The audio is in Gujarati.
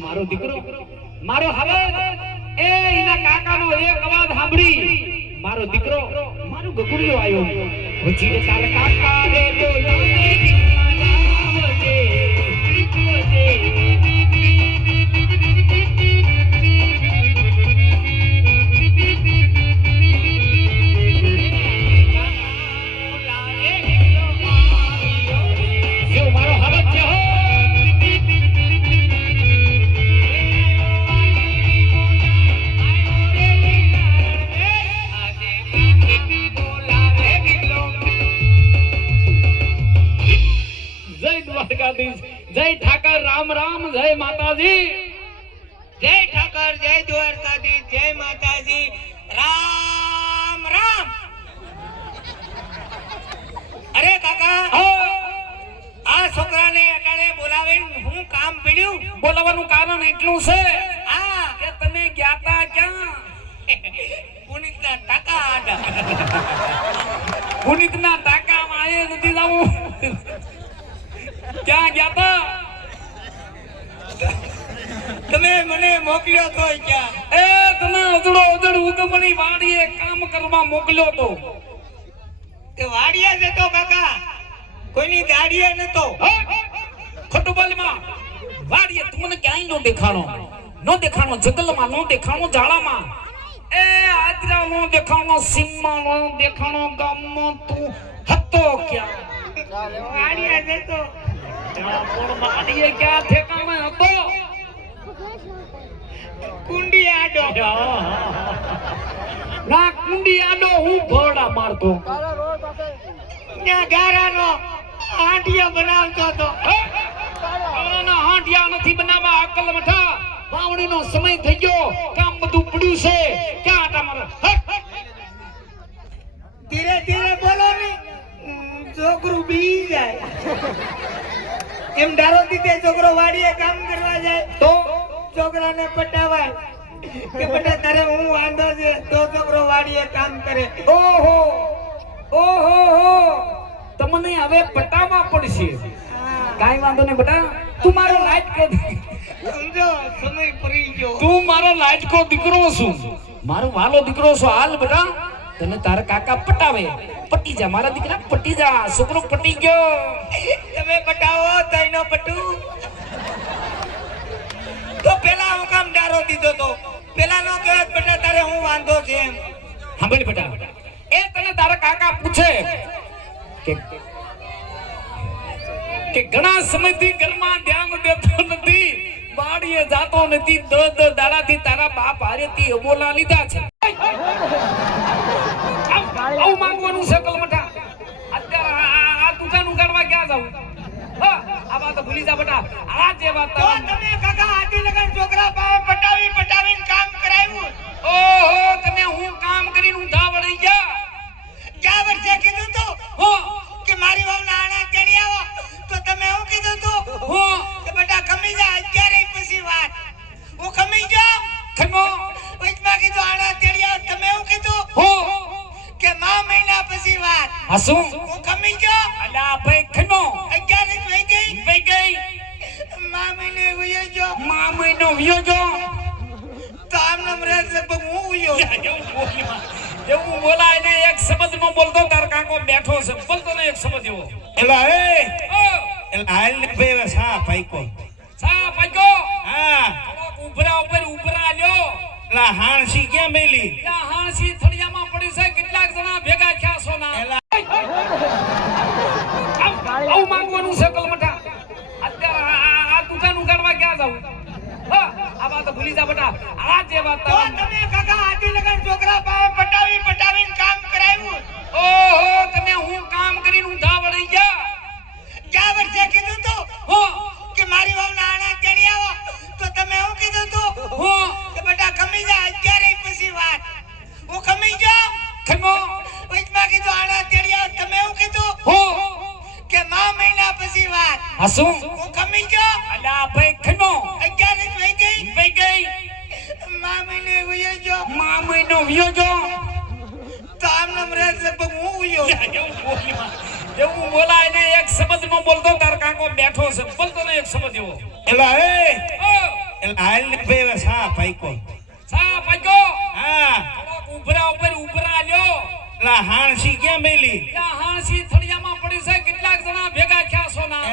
મારો દીકરો મારો હવે એ એના કાકાનો એક અવાજ સાંભળી મારો દીકરો મારું ગગુડિયો આવ્યો વજીરે તાર કાકા રે બોલાવે આવજે જય ઠાકર રામ રામ જય માતાજી જય ઠાકર જય દ્વારકાધીશ જય માતાજી રામ રામ અરે કાકા આ છોકરાને અટાણે બોલાવીને હું કામ પડ્યું બોલાવાનું કારણ એટલું છે હા કે તમે ગયા તા ક્યાં પુનિતના ટાકા આડા પુનિતના ટાકામાં આયે નથી જાવું ક્યાં ગયા તા તમે મને મોકલ્યો તો ક્યાં એ તને અજડ ઉગમણી વાડીએ કામ કરવા મોકલ્યો તો તે વાડીએ જતો કાકા કોઈની દાડીએ નતો ખટુબલમાં વાડીએ તમને ક્યાંય નો દેખાણો જંગલમાં નો દેખાણો ઝાડામાં એ આદરા નો દેખાણો સીમમાં નો દેખાણો ગામમાં તું હતો ક્યાં વાડીએ જતો વાડીએ ક્યાં ઠેકાણે હતો કુંડી આડો ના કુંડી આડો હું ભોડા મારતો ત્યાં ગારાનો હાંડિયા બનાવતો હતો ગારાના હાંડિયા નથી બનાવવા અકલ મઠા વાવણીનો સમય થઈ ગયો કામ બધું પડ્યું છે ક્યાં આટા મારો ધીરે ધીરે બોલો ને છોકરું બી જાય એમ ડારો દીધે છોકરો વાડીએ કામ કરવા જાય તો છોકરાને પટાવાય કે બેટા તારે હું વાંધો છે તો છોકરો વાડીએ કામ કરે ઓહો તમને હવે પટાવા પડશે કાઈ વાંધો નહીં બેટા તું મારો લાઈટ કો સમજો સમય પડી ગયો તું મારો લાઈટ કો દીકરો છું મારો વાલો દીકરો છું હાલ બેટા તને તારા કાકા પટાવે પટી જા મારા દીકરા પટી જા છોકરો પટી ગયો તમે પટાવો તઈનો પટુ તો પેલા હું કામ ડારો દીધો તો પેલા નો કહે બેટા તારે હું વાંધો છે એમ સાંભળ બેટા એ તને તારા કાકા પૂછે કે ઘણા સમયથી ઘરમાં ધ્યાન દેતો નથી વાડીએ જાતો નથી 10 દાડાથી તારા બાપ હારેથી બોલા લીધા છે આવું માંગવાનું છે કલમઠા અત્યારે આ દુકાન ઉગાડવા ક્યાં જાવ આ વાત ભૂલી જા બેટા આ જે વાત તો તમે કાકા આટી લગન છોકરા પાસે પટાવીને કામ કરાવ્યું ઓહો તમે હું કામ કરીને ઊંધા વળી ગયા ક્યાં વર્ષે કીધું તો હો કે મારી વાવના આણા ચડી આવો તો તમે હું કીધું તો હો કે બેટા ખમી જા અત્યારે પછી વાત હું ખમી ગયો ખમો વચમાં કીધું આણા ચડી આવો તમે હું કીધું હો કે મા મહિના પછી વાત હસુ હું ખમી ગયો અલા ભાઈ ખમો અત્યારે વહી ગઈ મા મહિને વયો ગયો મા મહિનો વિયો જો તો આમ નમ રાત લગભગ હું વયો એવું બોલાય ને એક શબ્દમાં બોલતો તાર કાકો બેઠો છે બોલતો ને એક શબ્દ એવો એલા એ ઓ એલા હાલ ને બે સા પાઈકો સા પાજો હા ઉભરા લ્યો એલા હાણસી ક્યાં મેલી ત્યાં હાંસી થડિયામાં પડી છે કેટલાક જણા ભેગા થયા સોના આવું માંગવાનું છે કલમઠા અત્યારે આ દુકાન ઉગાડવા ક્યાં જાવ આ વાત ભૂલી જા બેટા આ જે વાત તો તમે કાકા આટી લગન છોકરા પાસે પટાવીને કામ કરાવ્યું ઓહો પછી વાત હા શું હું ખમી ગયો અલા ભાઈ ખનો 11 વહી ગઈ વઈ ગઈ મામીને વયો ગયો મા મહિનો વિયો જો તો આમ નામ રાત લગભગ હું વયો એવું બોલાય ને એક શબ્દ નો બોલતો તાર કાકો બેઠો છે બોલતો ને એક શબ્દ એવો એલા એ ઓ એલા હાલ ને બે સા પાઈકો સા પાજો હા ઉભરા ઉપર આલ્યો એલા હાણસી ક્યાં મેલી ત્યાં હાંસી થળિયામાં પડી છે કેટલાક જણા ભેગા થયા સોના